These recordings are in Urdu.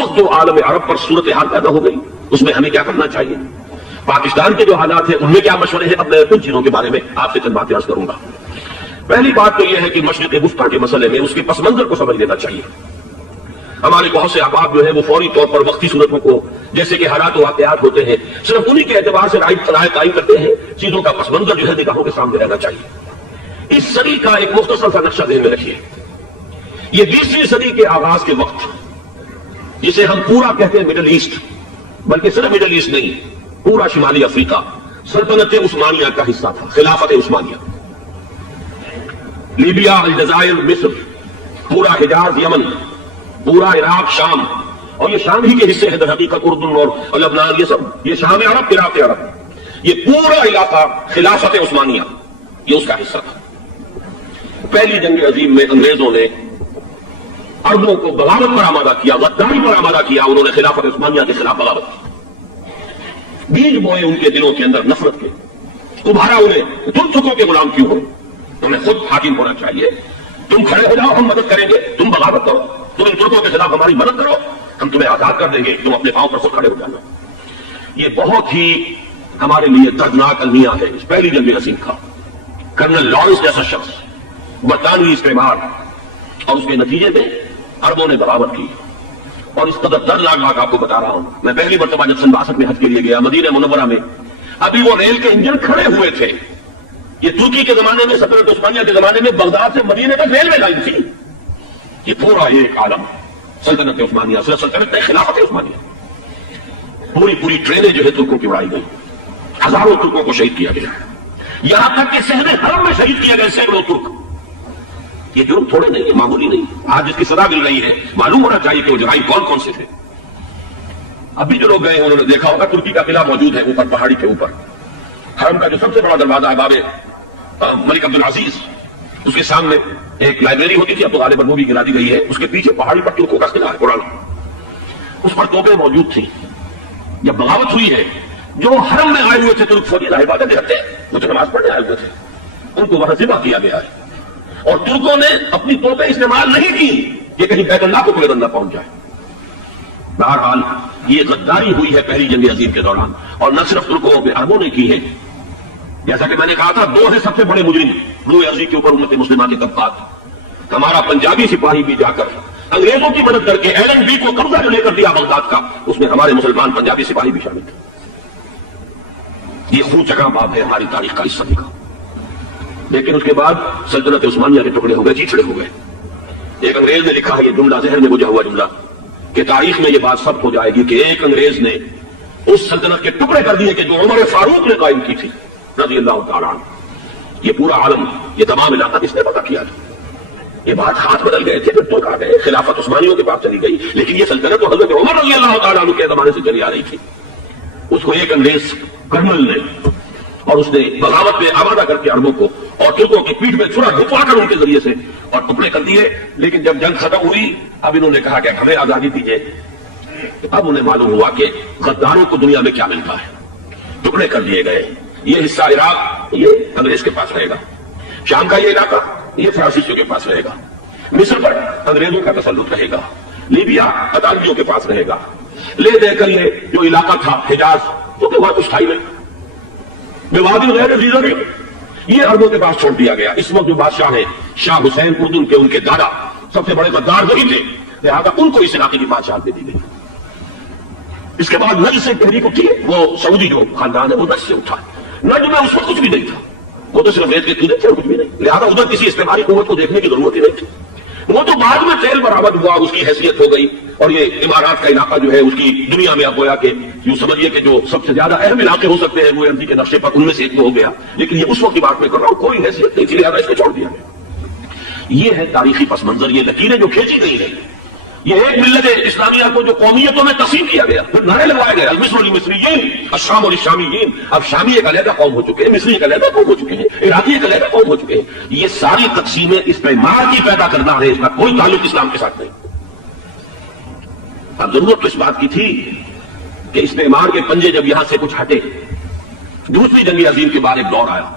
وقت جو عالم عرب پر صورتحال پیدا ہو گئی اس میں ہمیں کیا کرنا چاہیے، پاکستان کے جو حالات ہیں ان میں کیا مشورے ہیں، اب میں کچھ چیزوں کے بارے میں آپ سے چند باتیں عرض کروں گا۔ پہلی بات تو یہ ہے کہ مشرق وسطیٰ کے مسئلے میں اس کے پس منظر کو سمجھ لینا چاہیے۔ ہمارے بہت سے احباب جو ہے وہ فوری طور پر وقتی صورتوں کو، جیسے کہ حالات و واقعات ہوتے ہیں، صرف انہی کے اعتبار سے رائے قائم کرتے ہیں، چیزوں کا پس منظر جو ہے نگاہوں کے سامنے رہنا چاہیے۔ اس صدی کا ایک مختصر سا نقشہ ذہن میں رکھیے۔ یہ 20ویں صدی کے آغاز کے وقت، جسے ہم پورا کہتے ہیں مڈل ایسٹ، بلکہ صرف مڈل ایسٹ نہیں، پورا شمالی افریقہ سلطنت عثمانیہ کا حصہ تھا، خلافت عثمانیہ۔ لیبیا، الجزائر، مصر، پورا حجاز، یمن، پورا عراق، شام، اور یہ شام ہی کے حصے ہیں در حقیقت اردن اور لبنان، یہ سب یہ شام عرب، عراق عرب، یہ پورا علاقہ خلافت عثمانیہ یہ اس کا حصہ تھا۔ پہلی جنگ عظیم میں انگریزوں نے عربوں کو بغاوت پر آمادہ کیا، غداری پر آمادہ کیا، انہوں نے خلافت عثمانیہ کے خلاف بغاوت کی، بیج بوئے ان کے دلوں کے اندر نفرت کے، تمہارا انہیں تم تھکوں کے غلام کیوں ہو، تمہیں خود حاکم ہونا چاہیے، تم کھڑے ہو جاؤ ہم مدد کریں گے، تم بغاوت کرو، تم ان ترکوں کے خلاف ہماری مدد کرو، ہم تمہیں آزاد کر دیں گے، تم اپنے پاؤں پر خود کھڑے ہو جانا۔ یہ بہت ہی ہمارے لیے دردناک المیہ ہے اس پہلی جنگ عظیم کا۔ کرنل لارنس جیسا شخص، برطانوی استعمار، اور اس کے نتیجے میں عربوں نے بغاوت کی، اور اس قدر دردناک بات آپ کو بتا رہا ہوں۔ میں پہلی مرتبہ جب سن 62 میں حج کے لیے گیا مدینہ منورہ میں، ابھی وہ ریل کے انجن کھڑے ہوئے تھے۔ یہ ترکی کے زمانے میں، سلطنت عثمانیہ کے زمانے میں بغداد سے مدینے تک ریلوے لائن تھی۔ یہ پورا ایک عالم سلطنت عثمانیہ، صرف سلطنت خلافت عثمانیہ، پوری ٹرینیں جو ہے ترکوں کی اڑائی گئی، ہزاروں ترکوں کو شہید کیا گیا، یہاں تک کہ صحن حرم میں شہید کیے گئے سینکڑوں ترک۔ یہ جرم تھوڑے نہیں، یہ معمولی نہیں۔ آج اس کی سزا مل رہی ہے، معلوم ہونا چاہیے کہ وہ جرائم کون کون سے تھے۔ ابھی جو لوگ گئے انہوں نے دیکھا ہوگا ترکی کا قلعہ موجود ہے اوپر پہاڑی کے اوپر، حرم کا جو سب سے بڑا دروازہ ہے باب ملک عبدالعزیز، اس کے سامنے ایک لائبریری ہوتی تھی، اب تو غالباً وہ بھی گرا دی گئی ہے، اس کے پیچھے پہاڑی پر ترکوں کا قلعہ ہے پرانا، اس پر توپیں موجود تھیں۔ جب بغاوت ہوئی ہے، جو حرم میں آئے ہوئے تھے ترک فوجی عبادت کرتے ہیں، وہ تو نماز پڑھنے آئے ہوئے تھے، ان کو وہاں ذبح کیا گیا ہے، اور ترکوں نے اپنی توپیں استعمال نہیں کی کہ کہیں بیت اللہ کو کوئی نہ پہنچ جائے۔ بہرحال یہ غداری ہوئی ہے پہلی جنگ عظیم کے دوران، اور نہ صرف ترکوں میں عربوں نے کی ہے۔ جیسا کہ میں نے کہا تھا، دو ہیں سب سے بڑے مجرم روئے ارضی کے اوپر امت مسلمہ کے طبقات۔ ہمارا پنجابی سپاہی بھی جا کر انگریزوں کی مدد کر کے ایلن بی کو قبضہ جو لے کر دیا بغداد کا، اس میں ہمارے مسلمان پنجابی سپاہی بھی شامل تھے۔ یہ خون چکا باب ہے ہماری تاریخ کا اس صدی کا۔ لیکن اس کے بعد سلطنت عثمانیہ کے ٹکڑے ہو گئے، چیچڑے ہو گئے۔ ایک انگریز نے لکھا ہے یہ جملہ، ذہن میں گزرا ہوا جملہ، کہ تاریخ میں یہ بات ثبت ہو جائے گی کہ ایک انگریز نے اس سلطنت کے ٹکڑے کر دیے کہ جو عمر فاروق نے قائم کی تھی رضی اللہ تعالیٰ عنہ۔ یہ پورا عالم، یہ تمام علاقہ کس نے پتہ کیا تھا؟ یہ بات ہاتھ بدل گئے تھے، پھر تو آ گئے، خلافت عثمانیوں کے پاس چلی گئی، لیکن یہ سلطنت تو حضرت عمر رضی اللہ تعالیٰ عنہ کے زمانے سے چلی آ رہی تھی۔ اس کو ایک انگریز کرنل نے، اور اس نے بغاوت میں آمادہ کر کے عربوں کو اور ترکوں کی پیٹھ میں چھرا ڈھپوا کر ان کے ذریعے سے اور ٹکڑے کر دیے۔ لیکن جب جنگ ختم ہوئی، اب انہوں نے کہا کہ ہمیں آزادی دیجیے۔ اب انہیں معلوم ہوا کہ غداروں کو دنیا میں کیا ملتا ہے، ٹکڑے کر دیے گئے۔ یہ حصہ عراق یہ انگریز کے پاس رہے گا، شام کا یہ علاقہ یہ فرانسیسیوں کے پاس رہے گا، مصر پر انگریزوں کا تسلط رہے گا، لیبیا اطالویوں کے پاس رہے گا، لے دے کر یہ جو علاقہ تھا حجاز، تو وہاں کچھ تھا ہی نہیں، بوادی غیر زیزر یہ عربوں کے پاس چھوڑ دیا گیا۔ اس وقت جو بادشاہ ہیں شاہ حسین اردن کے، ان کے دادا سب سے بڑے غدار وہی تھے، لہٰذا ان کو اس علاقے کی بادشاہت دے دی گئی۔ اس کے بعد نجد سے تحریک اٹھی، وہ سعودی جو خاندان ہے وہ نجد سے اٹھا۔ نجد میں اس وقت کچھ بھی نہیں تھا، وہ تو صرف ریت کے قلعے تھے اور کچھ بھی نہیں، لہٰذا ادھر کسی استعماری قوت کو دیکھنے کی ضرورت ہی نہیں تھی۔ وہ تو بعد میں تیل برآمد ہوا، اس کی حیثیت ہو گئی، اور یہ امارات کا علاقہ جو ہے اس کی دنیا میں اب گویا کہ یوں سمجھیے کہ جو سب سے زیادہ اہم علاقے ہو سکتے ہیں روئے ارضی کے نقشے پر، ان میں سے ایک تو ہو گیا، لیکن یہ اس وقت کی بات میں کر رہا ہوں، کوئی حیثیت نہیں تھی، لہٰذا اس کو چھوڑ دیا گیا۔ یہ ہے تاریخی پس منظر، یہ لکیریں جو کھینچی گئی ہیں، یہ ایک ملت اسلامیہ کو جو قومیتوں میں تقسیم کیا گیا، پھر نعرے لگوائے گئے المصر والمصریین، الشام والشامیین۔ اب شامی ایک علیحدہ قوم ہو چکے ہیں، مصری ایک علیحدہ قوم ہو چکے ہیں، عراقی ایک علیحدہ قوم ہو چکے ہیں۔ یہ ساری تقسیمیں استعمار کی پیدا کرنا ہے، اس کا کوئی تعلق اسلام کے ساتھ نہیں۔ اب ضرورت تو اس بات کی تھی کہ استعمار کے پنجے جب یہاں سے کچھ ہٹے، دوسری جنگ عظیم کے بعد ایک دور آیا،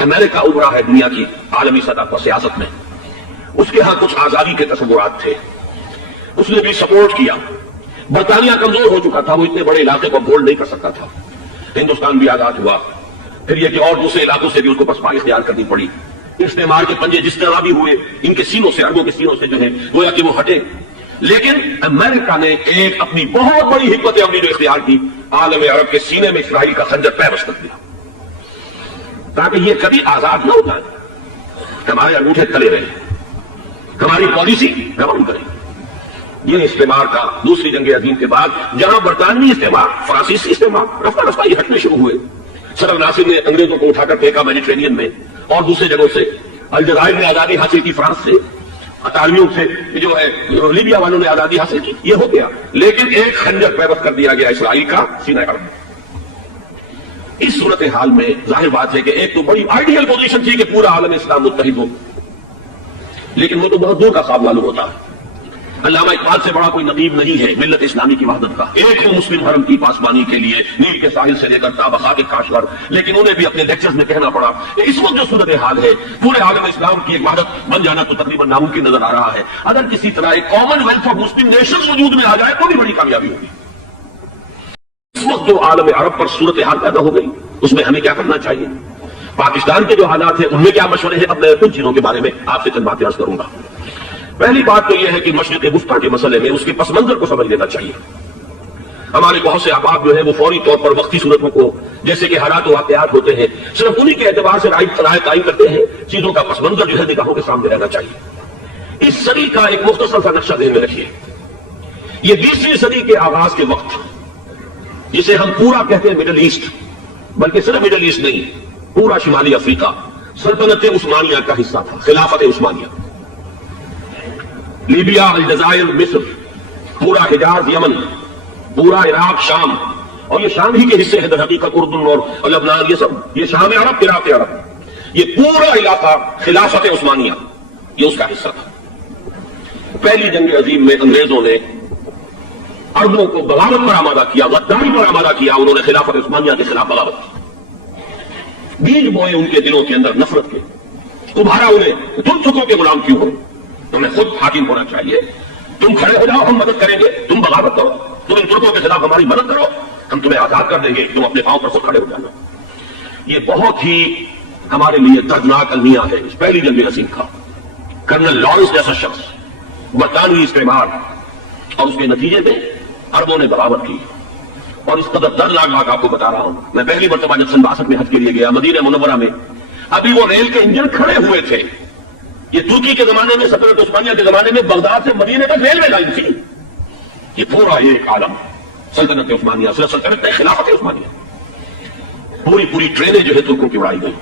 امریکہ ابھرا ہے دنیا کی عالمی سطح پر سیاست میں، اس کے ہاں کچھ آزادی کے تصورات تھے، اس نے بھی سپورٹ کیا، برطانیہ کمزور ہو چکا تھا، وہ اتنے بڑے علاقے کو ہولڈ نہیں کر سکتا تھا. ہندوستان بھی آزاد ہوا، پھر یہ کہ اور دوسرے علاقوں سے بھی اس کو پسپائی اختیار کرنی پڑی. استعمار کے پنجے جس طرح بھی ہوئے ان کے سینوں سے، عربوں کے سینوں سے جو ہے گویا کہ وہ ہٹے. لیکن امریکہ نے ایک اپنی بہت بڑی حکمت عملی جو اختیار کی، عالم عرب کے سینے میں اسرائیل کا خنجر پیوست کر دیا تاکہ یہ کبھی آزاد نہ ہو جائے، ہمارے انگوٹھے تلے رہے، ہماری پالیسی گورن کرے. یہ استعمار کا دوسری جنگ عظیم کے بعد جہاں برطانوی استعمار، فرانسیسی استعمار رفتہ رفتہ یہ ہٹنے شروع ہوئے. صدر ناصر نے انگریزوں کو اٹھا کر پھینکا میڈیٹرینین میں اور دوسرے جگہوں سے. الجزائر نے آزادی حاصل کی فرانس سے، اطالویوں سے جو ہے لیبیا والوں نے آزادی حاصل کی. یہ ہو گیا، لیکن ایک خنجر پیوست کر دیا گیا اسرائیل کا سینہ عرب. اس صورتحال میں ظاہر بات ہے کہ ایک تو بڑی آئیڈیل پوزیشن تھی کہ پورا عالم اسلام متحد ہو، لیکن وہ تو بہت دور کا خواب معلوم ہوتا ہے. علامہ اقبال سے بڑا کوئی نقیب نہیں ہے ملت اسلامی کی وحدت کا. ایک ہو مسلم حرم کی پاسبانی کے لیے نیل کے ساحل سے لے کر تابخا کے کاشور. لیکن انہیں بھی اپنے لیکچرز میں کہنا پڑا کہ اس وقت جو صورتحال ہے پورے عالم اسلام کی ایک وحدت بن جانا تو تقریباً ناممکن نظر آ رہا ہے. اگر کسی طرح ایک common wealth of Muslim nations وجود میں آ جائے تو بھی بڑی کامیابی ہوگی. اس وقت جو عالم عرب پر صورتحال پیدا ہو گئی اس میں ہمیں کیا کرنا چاہیے؟ پاکستان کے جو حالات ہیں ان میں کیا مشورے ہیں؟ اپنے کچھ چیزوں کے بارے میں آپ سے چند باتیں عرض کروں گا. پہلی بات تو یہ ہے کہ مشرق وسطیٰ کے مسئلے میں اس کے پس منظر کو سمجھ لینا چاہیے. ہمارے بہت سے احباب جو ہے وہ فوری طور پر وقتی صورتوں کو، جیسے کہ حالات و واقعات ہوتے ہیں، صرف انہی کے اعتبار سے رائے قائم کرتے ہیں. چیزوں کا پس منظر جو ہے نگاہوں کے سامنے رہنا چاہیے. اس صدی کا ایک مختصر سا نقشہ ذہن میں رکھیے. یہ 20ویں صدی کے آغاز کے وقت، جسے ہم پورا کہتے ہیں مڈل ایسٹ، بلکہ صرف مڈل ایسٹ نہیں، پورا شمالی افریقہ سلطنت عثمانیہ کا حصہ تھا، خلافت عثمانیہ. لیبیا، الجزائر، مصر، پورا حجاز، یمن، پورا عراق، شام، اور یہ شام ہی کے حصے ہیں در حقیقت اردن اور لبنان، یہ شام عرب، عراق عرب، یہ پورا علاقہ خلافت عثمانیہ یہ اس کا حصہ تھا. پہلی جنگ عظیم میں انگریزوں نے عربوں کو بغاوت پر آمادہ کیا، غداری پر آمادہ کیا. انہوں نے خلافت عثمانیہ کے خلاف بغاوت کی، بیج بوئے ان کے دلوں کے اندر نفرت کے، تمہارا انہیں تم تھکوں کے غلام کیوں ہو؟ تمہیں خود حاکم ہونا چاہیے. تم کھڑے ہو جاؤ، ہم مدد کریں گے. تم بغاوت کرو، تم ان ترکوں کے خلاف ہماری مدد کرو، ہم تمہیں آزاد کر دیں گے. تم اپنے پاؤں پر خود کھڑے ہو جانا. یہ بہت ہی ہمارے لیے دردناک المیہ ہے اس پہلی جنگ عظیم کا. کرنل لارنس جیسا شخص، برطانوی استعمار، اور اس کے نتیجے میں عربوں نے بغاوت کی. اور اس قدر دردناک بات آپ کو بتا رہا ہوں، میں پہلی مرتبہ جب سن 62 میں حج کے لیے گیا مدینہ منورہ میں، ابھی وہ ریل کے انجن کھڑے ہوئے تھے. یہ ترکی کے زمانے میں، سلطنت عثمانیہ کے زمانے میں بغداد سے مدینے تک ریلوے لائن تھی. یہ پورا ایک عالم سلطنت عثمانیہ، سلطنت خلافت عثمانیہ، پوری ٹرینیں جو ہے ترکوں کی اڑائی گئی.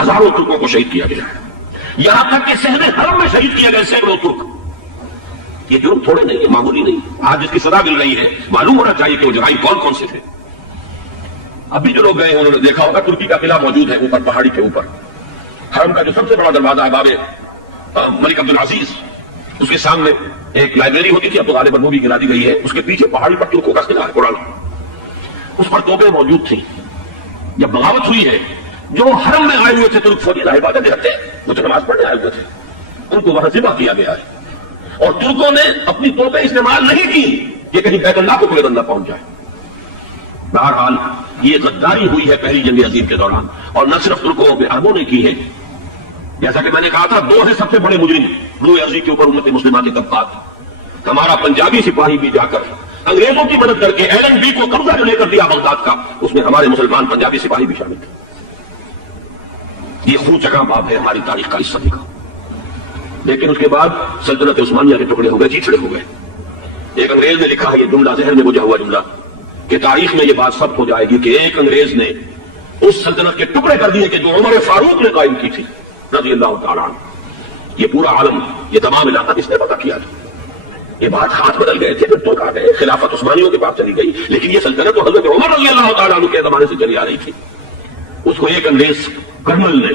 ہزاروں ترکوں کو شہید کیا گیا، یہاں تک کہ صحن حرم میں شہید کیا گئے سینکڑوں ترک. یہ جرم تھوڑے نہیں، یہ معمولی نہیں. آج جس کی سزا مل رہی ہے معلوم ہونا چاہیے کہ وہ جرائم کون کون سے تھے. ابھی جو لوگ گئے ہیں انہوں نے دیکھا ہوگا ترکی کا قلعہ موجود ہے اوپر پہاڑی کے اوپر. حرم کا جو سب سے بڑا دروازہ ہے باب ملک عبدالعزیز، اس کے سامنے ایک لائبریری ہوتی تھی، اب تو غالباً وہ بھی گرا دی گئی ہے. اس کے پیچھے پہاڑی پر ترکوں کا قلعہ ہے پرانا، اس پر توپیں موجود تھیں. جب بغاوت ہوئی ہے، جو حرم میں آئے ہوئے تھے ترک فوجی عبادت رکھتے ہیں، وہ تو نماز پڑھنے آئے ہوئے تھے، ان کو وہاں ذبح کیا گیا ہے. اور ترکوں نے اپنی توپیں استعمال نہیں کی کہ کہیں بیت اللہ کو کوئی نہ پہنچ جائے. بہرحال یہ غداری ہوئی ہے پہلی جنگ عظیم کے دوران، اور نہ صرف ترکوں میں عربوں نے کی ہے. جیسا کہ میں نے کہا تھا، دو ہیں سب سے بڑے مجرم روئے ارضی کے اوپر امت مسلمہ کے طبقات. ہمارا پنجابی سپاہی بھی جا کر انگریزوں کی مدد کر کے ایلن بی کو قبضہ جو لے کر دیا بغداد کا، اس میں ہمارے مسلمان پنجابی سپاہی بھی شامل تھے. یہ خون چکا باب ہے ہماری تاریخ کا اس صدی کا. لیکن اس کے بعد سلطنت عثمانیہ کے ٹکڑے ہو گئے، چیچڑے ہو گئے. ایک انگریز نے لکھا ہے یہ جملہ، ذہن میں بجھا ہوا جملہ، کہ تاریخ میں یہ بات ثبت ہو جائے گی کہ ایک انگریز نے اس سلطنت کے ٹکڑے کر دیے کہ جو عمر فاروق نے قائم کی تھی رضی اللہ تعالیٰ عنہ. یہ پورا عالم، یہ تمام علاقہ کس نے پتہ کیا تھا؟ یہ بات ہاتھ بدل گئے تھے، پھر تو آ گئے، خلافت عثمانیوں کے پاس چلی گئی، لیکن یہ سلطنت تو حضرت عمر رضی اللہ تعالیٰ عنہ کے زمانے سے چلی آ رہی تھی. اس کو ایک انگریز کرنل نے،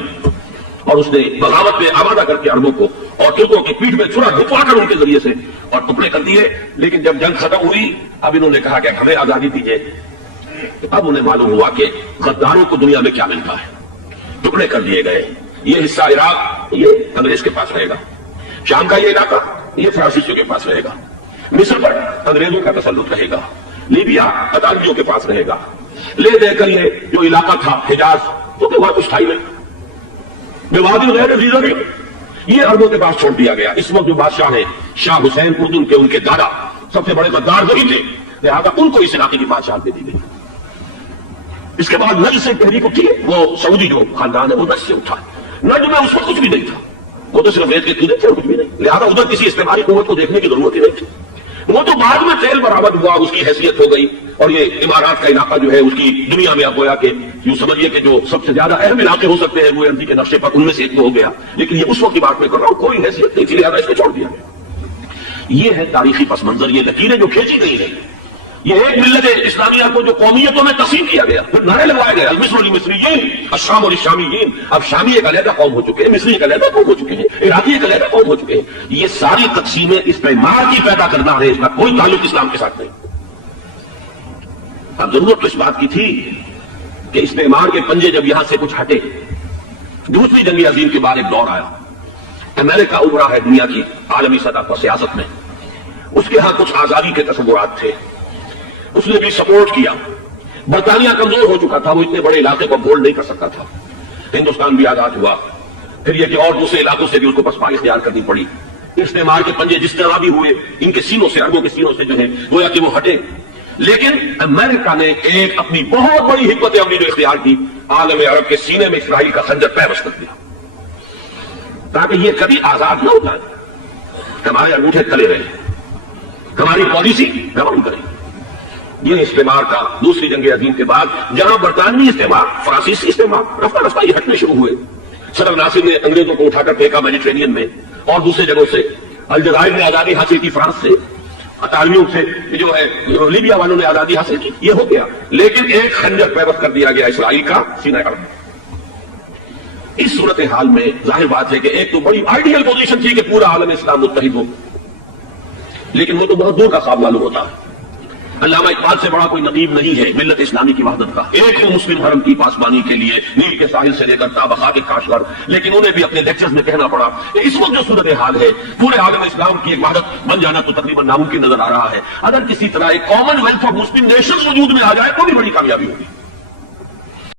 اور اس نے بغاوت میں آمادہ کر کے عربوں کو اور ترکوں کی پیٹھ میں چھرا گھپوا کر ان کے ذریعے سے اور ٹکڑے کر دیے. لیکن جب جنگ ختم ہوئی، اب انہوں نے کہا کہ ہمیں آزادی دیجیے. اب انہیں معلوم ہوا کہ غداروں کو دنیا میں کیا ملتا ہے. ٹکڑے کر دیے گئے. یہ حصہ عراق یہ انگریز کے پاس رہے گا، شام کا یہ علاقہ یہ فرانسیسیوں کے پاس رہے گا. مصر پر انگریزوں کا تسلط رہے گا، لیبیا اطالویوں کے پاس رہے گا، لے دے کر یہ جو علاقہ تھا حجاز تو وہاں کچھ تھا ہی نہیں، بوادی غیر عزیزہ نہیں، یہ عربوں کے پاس چھوڑ دیا گیا۔ اس وقت جو بادشاہ ہیں شاہ حسین اردن کے، ان کے دادا سب سے بڑے غدار وہی تھے، لہٰذا ان کو اس علاقے کی بادشاہت دے دی گئی۔ اس کے بعد نجد سے تحریک اٹھی، وہ سعودی جو خاندان ہے وہ نجد سے اٹھا، نجد میں اس وقت کچھ بھی نہیں تھا، وہ تو صرف ریت کے قلعے تھے اور کچھ بھی نہیں، لہٰذا ادھر کسی استعماری قوت کو دیکھنے کی ضرورت ہی نہیں تھی۔ وہ تو بعد میں تیل برآمد ہوا، اس کی حیثیت ہو گئی، اور یہ امارات کا علاقہ جو ہے اس کی دنیا میں اب گویا کہ یوں سمجھیے کہ جو سب سے زیادہ اہم علاقے ہو سکتے ہیں وہ ارضی کے نقشے پر ان میں سے ایک تو ہو گیا، لیکن یہ اس وقت کی بات میں کر رہا ہوں، کوئی حیثیت نہیں تھی، لہٰذا اس کو چھوڑ دیا گیا۔ یہ ہے تاریخی پس منظر، یہ لکیریں جو کھینچی گئی ہیں، یہ ایک ملت اسلامیہ کو جو قومیتوں میں تقسیم کیا گیا، پھر نعرے لگوائے گئے المصر والمصریین، الشام والشامیین، اب شامی ایک علیحدہ قوم ہو چکے ہیں، مصری ایک علیحدہ قوم ہو چکے ہیں، عراقی ایک علیحدہ قوم ہو چکے ہیں۔ یہ ساری تقسیمیں استعمار کی پیدا کرنا ہے، اس کا کوئی تعلق اسلام کے ساتھ نہیں۔ اب ضرورت تو اس بات کی تھی کہ استعمار کے پنجے جب یہاں سے کچھ ہٹے، دوسری جنگ عظیم کے بعد ایک دور آیا، امریکہ ابھرا ہے دنیا کی عالمی سطح پر سیاست میں، اس کے ہاں کچھ آزادی کے تصورات تھے، اس نے بھی سپورٹ کیا۔ برطانیہ کمزور ہو چکا تھا، وہ اتنے بڑے علاقے کو ہولڈ نہیں کر سکتا تھا، ہندوستان بھی آزاد ہوا، پھر یہ کہ اور دوسرے علاقوں سے بھی اس کو پسپائی اختیار کرنی پڑی۔ استعمار کے پنجے جس طرح بھی ہوئے، ان کے سینوں سے، عربوں کے سینوں سے جو ہے گویا کہ وہ ہٹے، لیکن امریکہ نے ایک اپنی بہت بڑی حکمت عملی جو اختیار کی، عالم عرب کے سینے میں اسرائیل کا خنجر پیوست کر دیا، تاکہ یہ کبھی آزاد نہ ہو جائے، ہمارے انگوٹھے تلے رہے، ہماری پالیسی گورن کرے۔ یہ استعمار کا دوسری جنگ عظیم کے بعد جہاں برطانوی استعمار، فرانسیسی استعمار رفتہ رفتہ یہ ہٹنے شروع ہوئے، صدر ناصر نے انگریزوں کو اٹھا کر پھینکا میڈیٹرینین میں اور دوسرے جگہوں سے، الجزائر نے آزادی حاصل کی فرانس سے، اطالویوں سے جو ہے لیبیا والوں نے آزادی حاصل کی، یہ ہو گیا، لیکن ایک خنجر پیوست کر دیا گیا اسرائیل کا سینہ عرب۔ اس صورتحال میں ظاہر بات ہے کہ ایک تو بڑی آئیڈیل پوزیشن تھی کہ پورا عالم اسلام متحد ہو، لیکن وہ تو بہت دور کا خواب معلوم ہوتا ہے۔ علامہ اقبال سے بڑا کوئی نقیب نہیں ہے ملت اسلامی کی وحدت کا، ایک ہو مسلم حرم کی پاسبانی کے لیے نیل کے ساحل سے لے کر تابخا کے کاشغر، لیکن انہیں بھی اپنے لیکچرز میں کہنا پڑا کہ اس وقت جو صورتحال ہے پورے عالم اسلام کی ایک وحدت بن جانا تو تقریباً ناممکن نظر آ رہا ہے، اگر کسی طرح ایک common wealth of Muslim nations وجود میں آ جائے تو بھی بڑی کامیابی ہوگی۔